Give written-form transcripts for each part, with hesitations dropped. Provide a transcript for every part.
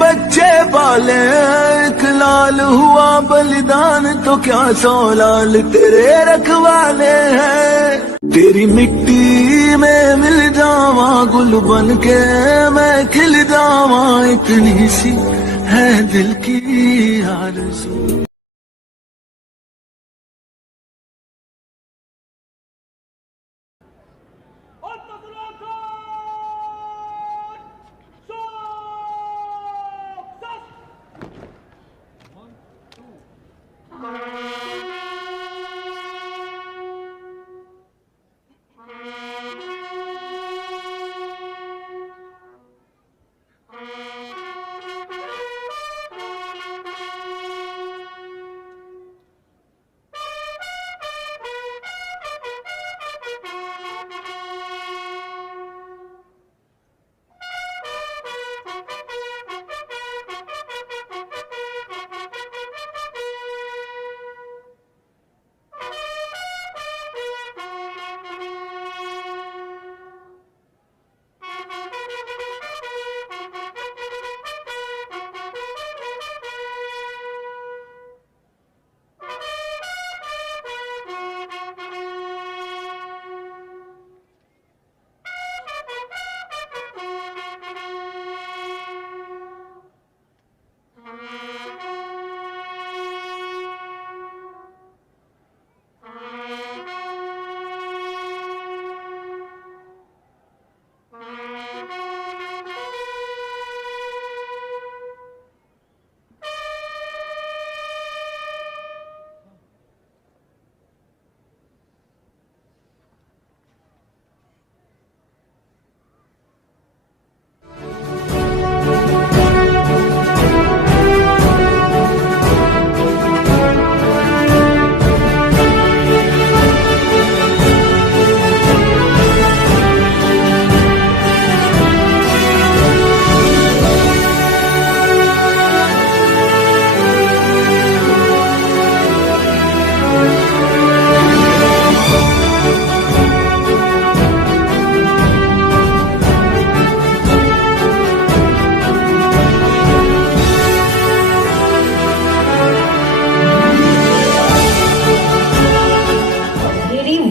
बच्चे पाले, एक लाल हुआ बलिदान तो क्या 100 लाल तेरे रखवाले हैं। तेरी मिट्टी में मिल जावा गुल बन के मैं खिल जावा, इतनी सी है दिल की आरज़ू।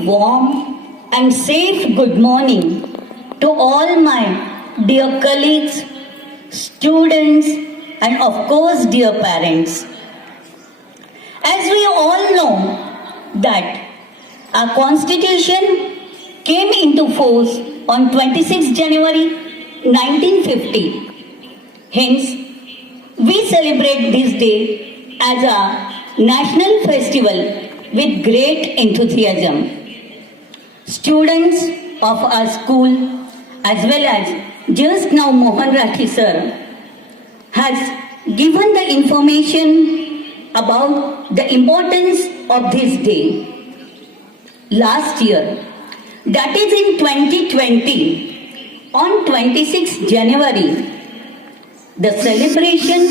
Warm and safe good morning to all my dear colleagues, students, and of course dear parents. As we all know that our constitution came into force on 26 January 1950. Hence, we celebrate this day as a national festival with great enthusiasm. Students of our school, as well as just now Mohan Rathi sir, has given the information about the importance of this day. Last year, that is in 2020, on 26 January, the celebration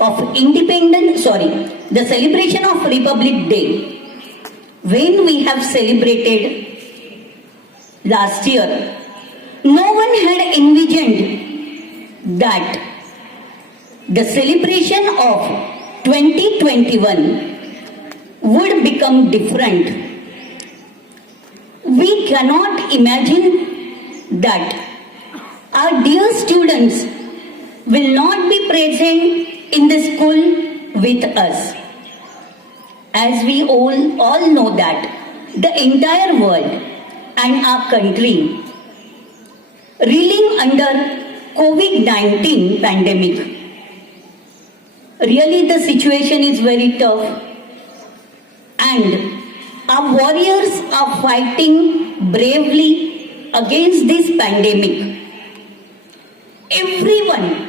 of the celebration of Republic Day, when we have celebrated last year, no one had envisioned that the celebration of 2021 would become different. We cannot imagine that our dear students will not be present in the school with us. As we all know that the entire world and our country reeling under COVID-19 pandemic. Really the situation is very tough and our warriors are fighting bravely against this pandemic. Everyone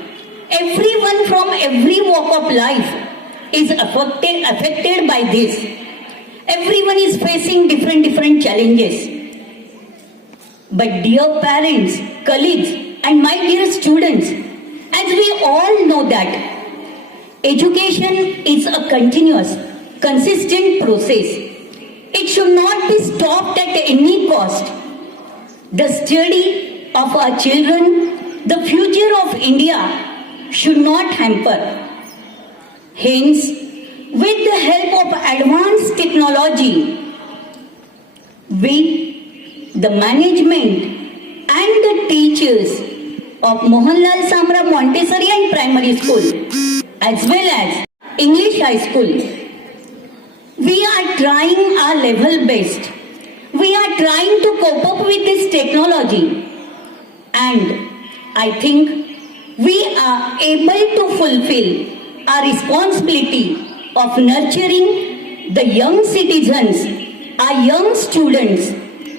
from every walk of life is affected by this. Everyone is facing different challenges. But dear parents, colleagues, and my dear students, as we all know that education is a continuous, consistent process. It should not be stopped at any cost. The study of our children, the future of India, should not hamper. Hence, with the help of advanced technology, we, the management and the teachers of Mohanlal Samra Montessori and Primary School, as well as English High School, we are trying our level best. We are trying to cope up with this technology, and I think we are able to fulfill our responsibility of nurturing the young citizens, our young students,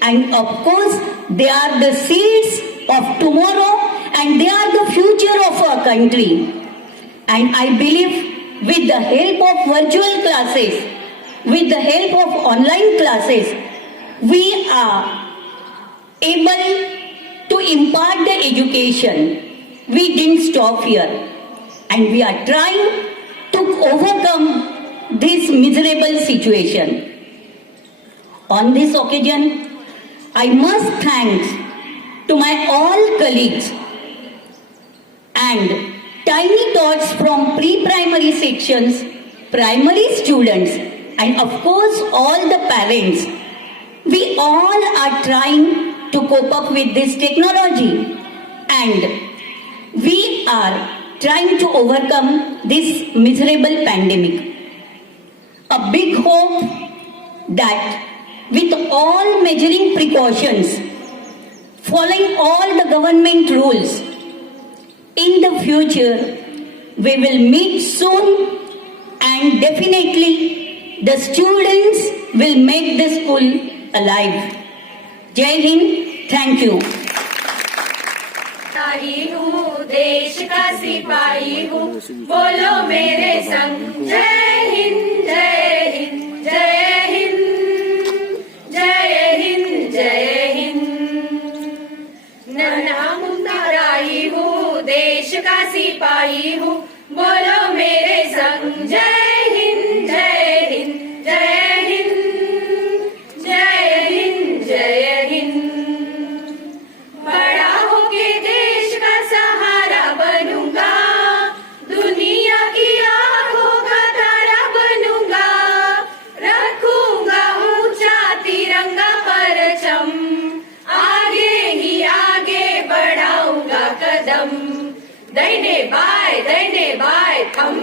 and of course they are the seeds of tomorrow and they are the future of our country. And I believe with the help of virtual classes, with the help of online classes, we are able to impart the education. We didn't stop here, and we are trying to overcome this miserable situation. On this occasion, I must thank to my all colleagues and tiny tots from pre-primary sections, primary students, and of course all the parents. We all are trying to cope up with this technology, and we are trying to overcome this miserable pandemic. A big hope that with all measuring precautions, following all the government rules, in the future we will meet soon, and definitely the students will make the school alive. Jai Hind, thank you. हूँ देश का सिपाही हूँ, बोलो मेरे संग जय हिंद जय हिंद जय हिंद जय हिंद जय हिंद। नन्हा मुन्ना राही हूँ देश का सिपाही हूँ, बोलो मेरे संग जय हिंद जय हिंद जय हिंद जय हिंद जय हिंद। बड़ा होके देश का सहारा बनूंगा, दुनिया की आंखों का तारा बनूंगा, रखूंगा ऊंचा तिरंगा परचम, आगे ही आगे बढ़ाऊंगा कदम। दैने बाय थम,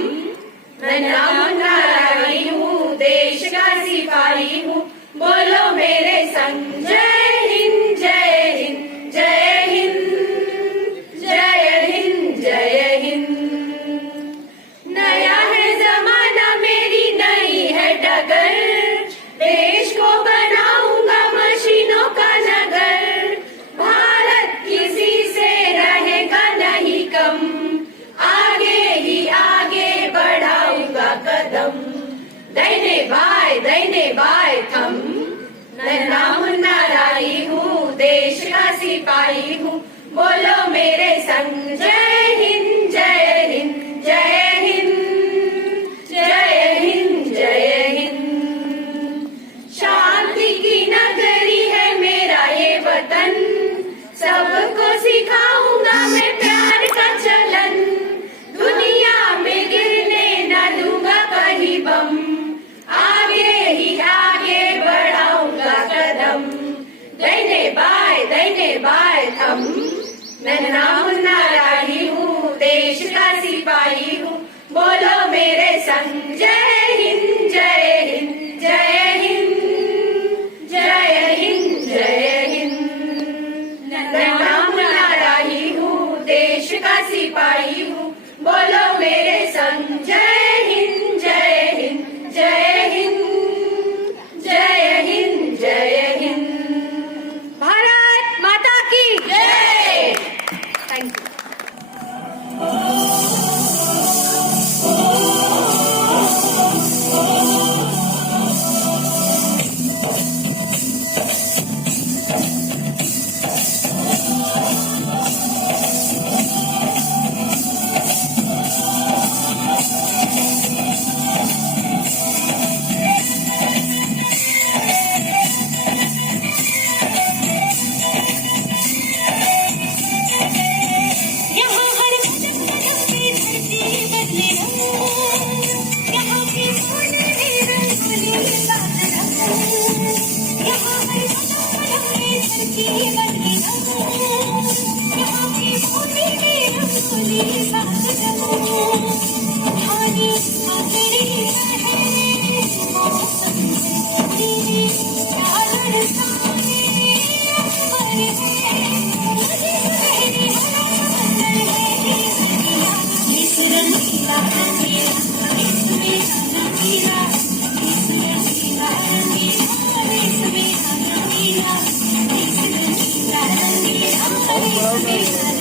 मैं मुन्ना राही हूँ देश का सिपाही हूँ, बोलो मेरे संग जय हिंद जय हिंद जय हिंद जय हिंद जय हिंद। नया है जमाना मेरी नई है डगर, देश को बनाऊंगा मशीनों का नगर, भारत किसी से रहेगा नहीं कम, आगे ही आगे बढ़ाऊंगा कदम। दैने बाय थम, नन्हा मुन्ना राही हूँ देश का सिपाही हूँ, बोलो मेरे संग जय हिंद जय हिंद जय हिंद जय हिंद जय हिंद। शांति की नगरी है मेरा ये वतन, सबको सिखाऊंगा मैं प्यार का चलन, दुनिया में गिरने न दूंगा कहीं बम, आगे ही आगे बढ़ाऊंगा कदम। दैने बाय थम, नन्हा मुन्ना राही हूँ देश का सिपाही हूँ, बोलो मेरे संग जय हिंद जय हिंद जय हिंद जय हिंद जय हिंद। नन्हा मुन्ना राही हूँ देश का सिपाही हूँ, बोलो मेरे संग जय हिंद जय हिंद जय हिंद जय हिंद जय हिंद। भारत माता की जय। Thank you. में